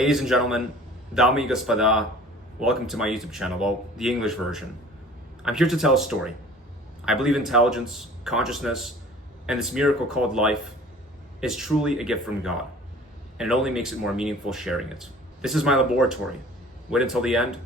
Ladies and gentlemen, damy i gospoda, welcome to my YouTube channel, well, the English version. I'm here to tell a story. I believe intelligence, consciousness, and this miracle called life is truly a gift from God, and it only makes it more meaningful sharing it. This is my laboratory. Wait until the end,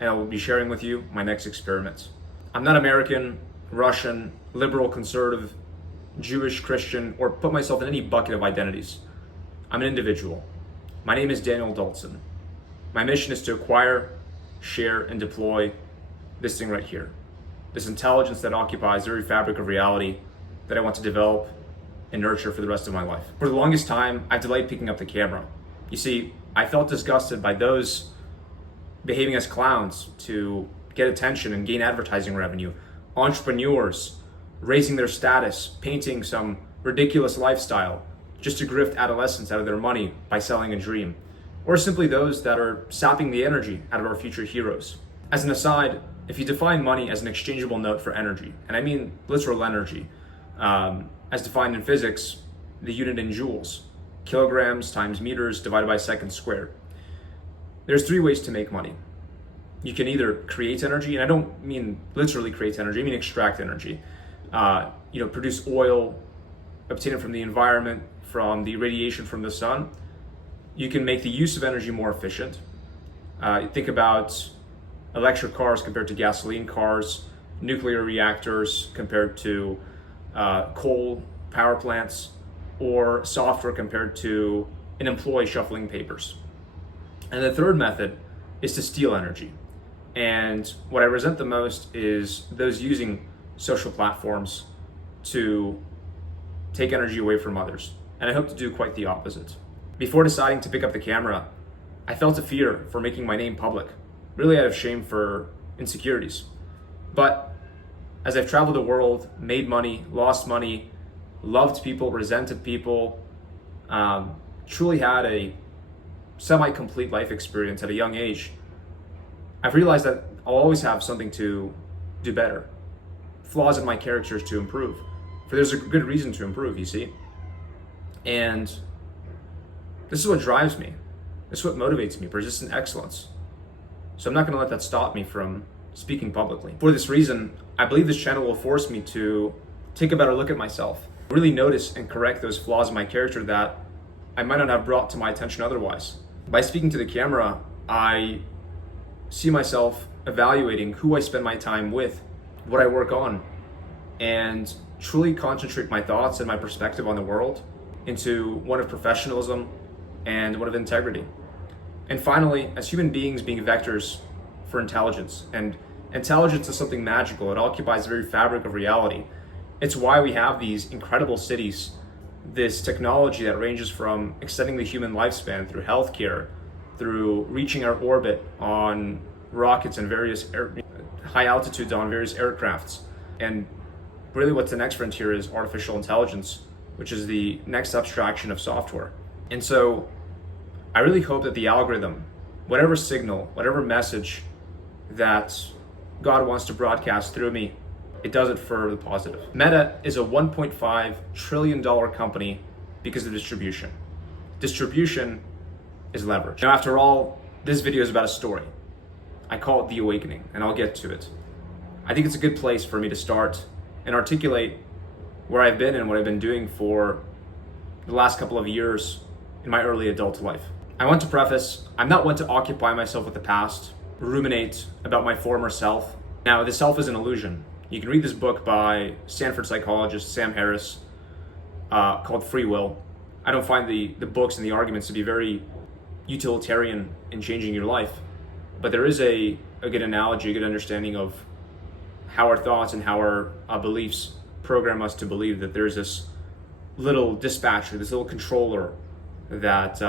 and I will be sharing with you my next experiment. I'm not American, Russian, liberal, conservative, Jewish, Christian, or put myself in any bucket of identities. I'm an individual. My name is Daniel Dalton. My mission is to acquire, share, and deploy this thing right here. This intelligence that occupies the very fabric of reality that I want to develop and nurture for the rest of my life. For the longest time, I've delayed picking up the camera. You see, I felt disgusted by those behaving as clowns to get attention and gain advertising revenue. Entrepreneurs raising their status, painting some ridiculous lifestyle just to grift adolescents out of their money by selling a dream. Or simply those that are sapping the energy out of our future heroes. As an aside, if you define money as an exchangeable note for energy, and I mean literal energy, as defined in physics, the unit in joules, kilograms times meters divided by seconds squared. There's three ways to make money. You can either create energy, and I don't mean literally create energy, I mean extract energy. Produce oil, obtain it from the environment, from the radiation from the sun. You can make the use of energy more efficient. Think about electric cars compared to gasoline cars, nuclear reactors compared to coal power plants, or software compared to an employee shuffling papers. And the third method is to steal energy. And what I resent the most is those using social platforms to take energy away from others. And I hope to do quite the opposite. Before deciding to pick up the camera, I felt a fear for making my name public, really out of shame for insecurities. But as I've traveled the world, made money, lost money, loved people, resented people, truly had a semi-complete life experience at a young age, I've realized that I'll always have something to do better, flaws in my characters to improve. For there's a good reason to improve, you see. And this is what drives me. This is what motivates me, persistent excellence. So I'm not going to let that stop me from speaking publicly. For this reason, I believe this channel will force me to take a better look at myself, really notice and correct those flaws in my character that I might not have brought to my attention otherwise. By speaking to the camera, I see myself evaluating who I spend my time with, what I work on, and truly concentrate my thoughts and my perspective on the world into one of professionalism and one of integrity. And finally, as human beings being vectors for intelligence, and intelligence is something magical, it occupies the very fabric of reality. It's why we have these incredible cities, this technology that ranges from extending the human lifespan through healthcare, through reaching our orbit on rockets and various high altitudes on various aircrafts. And really what's the next frontier is artificial intelligence, which is the next abstraction of software. And so I really hope that the algorithm, whatever signal, whatever message that God wants to broadcast through me, it does it for the positive. Meta is a $1.5 trillion company because of distribution. Distribution is leverage. Now, after all, this video is about a story. I call it The Awakening, and I'll get to it. I think it's a good place for me to start and articulate where I've been and what I've been doing for the last couple of years in my early adult life. I want to preface, I'm not one to occupy myself with the past, ruminate about my former self. Now, the self is an illusion. You can read this book by Stanford psychologist Sam Harris called Free Will. I don't find the books and the arguments to be very utilitarian in changing your life, but there is a good analogy, a good understanding of how our thoughts and how our beliefs program us to believe that there's this little dispatcher, this little controller that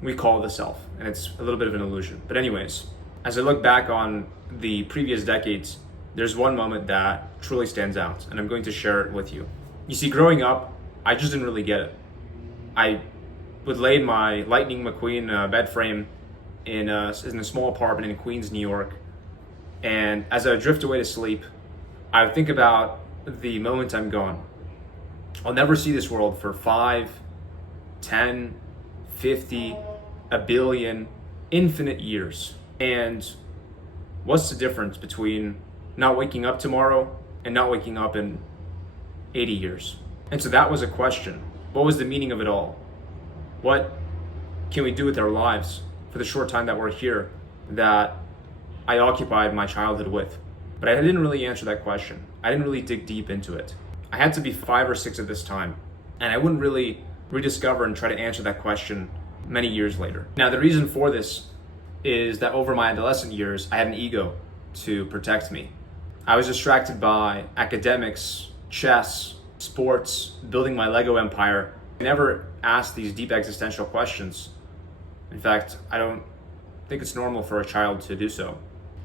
we call the self, and it's a little bit of an illusion. But anyways, as I look back on the previous decades, there's one moment that truly stands out, and I'm going to share it with you. You see, growing up, I just didn't really get it. I would lay in my Lightning McQueen bed frame in a small apartment in Queens, New York, and as I would drift away to sleep, I would think about the moment I'm gone. I'll never see this world for 5, 10, 50, a billion, infinite years. And what's the difference between not waking up tomorrow and not waking up in 80 years? And so that was a question. What was the meaning of it all? What can we do with our lives for the short time that we're here that I occupied my childhood with? But I didn't really answer that question. I didn't really dig deep into it. I had to be 5 or 6 at this time, and I wouldn't really rediscover and try to answer that question many years later. Now, the reason for this is that over my adolescent years, I had an ego to protect me. I was distracted by academics, chess, sports, building my Lego empire. I never asked these deep existential questions. In fact, I don't think it's normal for a child to do so.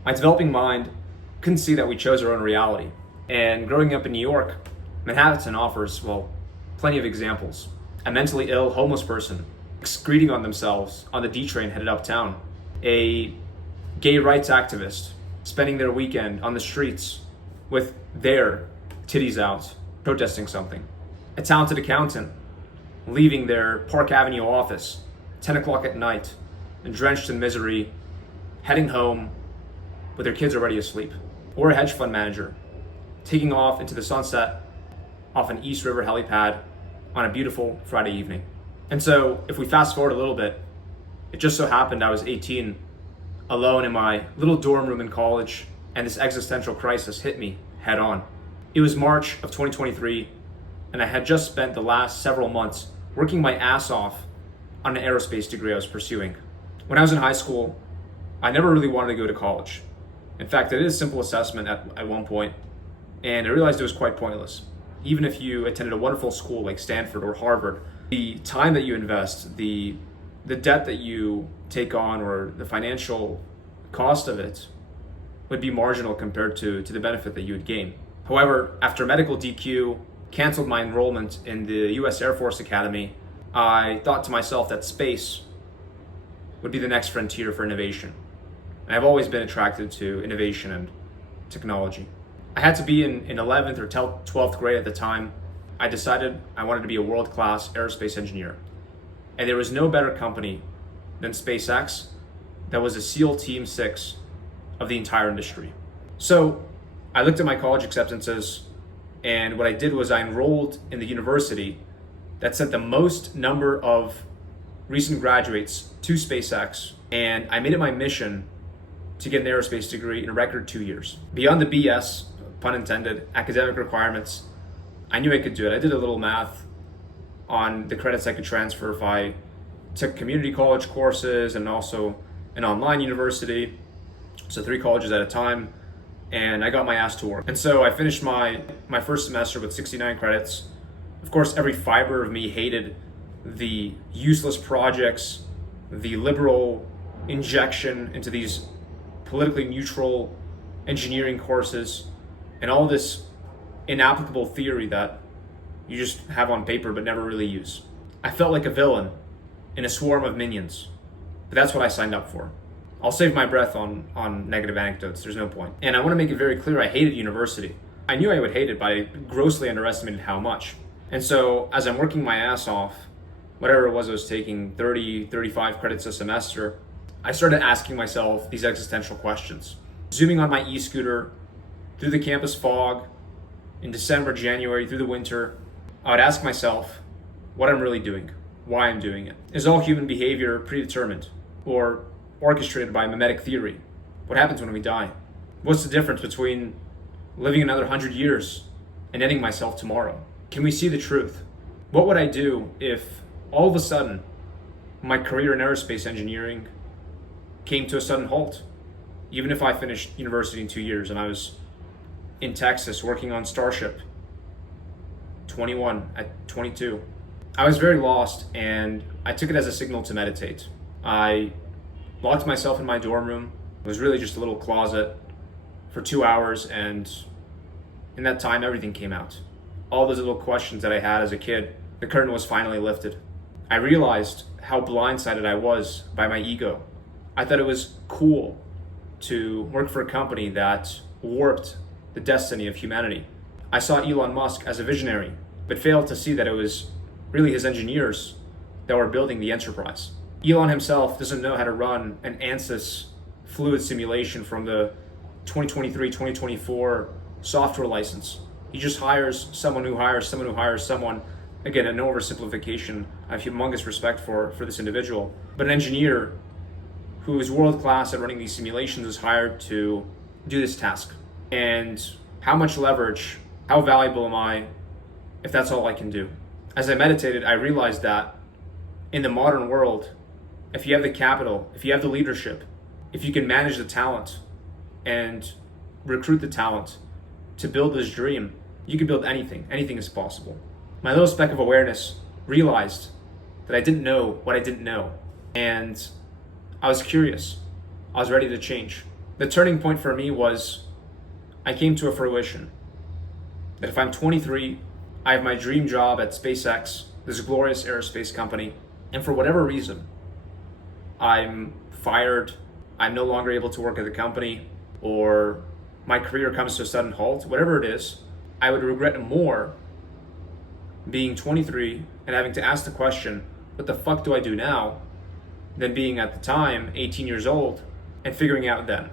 My developing mind couldn't see that we chose our own reality. And growing up in New York, Manhattan offers, well, plenty of examples. A mentally ill homeless person excreting on themselves on the D train headed uptown. A gay rights activist spending their weekend on the streets with their titties out, protesting something. A talented accountant leaving their Park Avenue office 10 o'clock at night and drenched in misery, heading home with their kids already asleep. Or a hedge fund manager taking off into the sunset off an East River helipad on a beautiful Friday evening. And so if we fast forward a little bit, it just so happened I was 18, alone in my little dorm room in college, and this existential crisis hit me head on. It was March of 2023, and I had just spent the last several months working my ass off on an aerospace degree I was pursuing. When I was in high school, I never really wanted to go to college. In fact, I did a simple assessment at one point, and I realized it was quite pointless. Even if you attended a wonderful school like Stanford or Harvard, the time that you invest, the debt that you take on, or the financial cost of it would be marginal compared to the benefit that you would gain. However, after medical DQ canceled my enrollment in the US Air Force Academy, I thought to myself that space would be the next frontier for innovation. And I've always been attracted to innovation and technology. I had to be in 11th or 12th grade at the time. I decided I wanted to be a world-class aerospace engineer. And there was no better company than SpaceX that was a SEAL Team 6 of the entire industry. So I looked at my college acceptances, and what I did was I enrolled in the university that sent the most number of recent graduates to SpaceX, and I made it my mission to get an aerospace degree in a record 2 years. Beyond the BS, pun intended, academic requirements, I knew I could do it. I did a little math on the credits I could transfer if I took community college courses and also an online university, so 3 colleges at a time, and I got my ass to work. And so I finished my first semester with 69 credits. Of course, every fiber of me hated the useless projects, the liberal injection into these politically neutral engineering courses, and all this inapplicable theory that you just have on paper but never really use. I felt like a villain in a swarm of minions, but that's what I signed up for. I'll save my breath on negative anecdotes, there's no point. And I want to make it very clear, I hated university. I knew I would hate it, but I grossly underestimated how much. And so as I'm working my ass off, whatever it was I was taking, 30, 35 credits a semester, I started asking myself these existential questions. Zooming on my e-scooter through the campus fog, in December, January, through the winter, I would ask myself what I'm really doing, why I'm doing it. Is all human behavior predetermined or orchestrated by mimetic theory? What happens when we die? What's the difference between living another 100 years and ending myself tomorrow? Can we see the truth? What would I do if all of a sudden my career in aerospace engineering came to a sudden halt? Even if I finished university in 2 years and I was in Texas working on Starship, 21 at 22. I was very lost, and I took it as a signal to meditate. I locked myself in my dorm room. It was really just a little closet for 2 hours, and in that time, everything came out. All those little questions that I had as a kid, the curtain was finally lifted. I realized how blindsided I was by my ego. I thought it was cool to work for a company that warped the destiny of humanity. I saw Elon Musk as a visionary, but failed to see that it was really his engineers that were building the enterprise. Elon himself doesn't know how to run an ANSYS fluid simulation from the 2023-2024 software license. He just hires someone who hires someone who hires someone. Again, an oversimplification. I have humongous respect for this individual. But an engineer who is world class at running these simulations is hired to do this task. And how much leverage, how valuable am I if that's all I can do? As I meditated, I realized that in the modern world, if you have the capital, if you have the leadership, if you can manage the talent and recruit the talent to build this dream, you can build anything. Anything is possible. My little speck of awareness realized that I didn't know what I didn't know. And I was curious. I was ready to change. The turning point for me was I came to a fruition that if I'm 23, I have my dream job at SpaceX, this glorious aerospace company, and for whatever reason, I'm fired, I'm no longer able to work at the company, or my career comes to a sudden halt, whatever it is, I would regret more being 23 and having to ask the question, what the fuck do I do now, than being at the time 18 years old and figuring out then.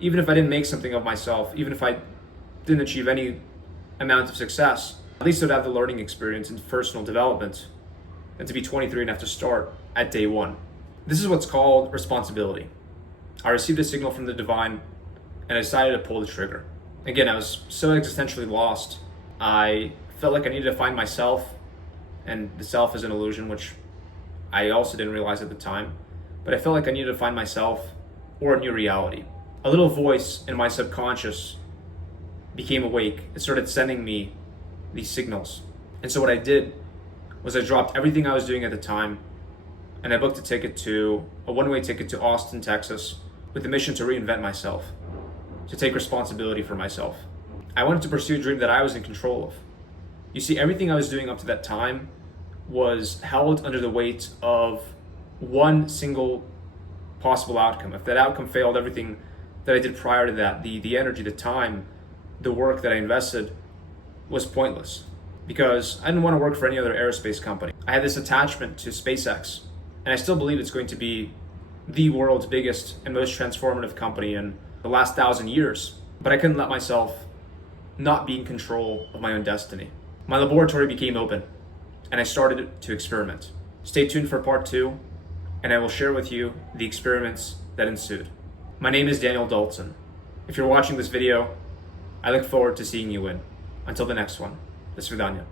Even if I didn't make something of myself, even if I didn't achieve any amount of success, at least I'd have the learning experience and personal development than to be 23 and have to start at day one. This is what's called responsibility. I received a signal from the divine and I decided to pull the trigger. Again, I was so existentially lost. I felt like I needed to find myself, and the self is an illusion, which I also didn't realize at the time. But I felt like I needed to find myself or a new reality. A little voice in my subconscious became awake. It started sending me these signals. And so what I did was I dropped everything I was doing at the time and I booked a one-way ticket to Austin, Texas, with the mission to reinvent myself, to take responsibility for myself. I wanted to pursue a dream that I was in control of. You see, everything I was doing up to that time was held under the weight of one single possible outcome. If that outcome failed, everything that I did prior to that, the energy, the time, the work that I invested was pointless, because I didn't want to work for any other aerospace company. I had this attachment to SpaceX, and I still believe it's going to be the world's biggest and most transformative company in the last 1,000 years. But I couldn't let myself not be in control of my own destiny. My laboratory became open, and I started to experiment. Stay tuned for part 2, and I will share with you the experiments that ensued. My name is Daniel Dalton. If you're watching this video, I look forward to seeing you in. Until the next one, до свидания.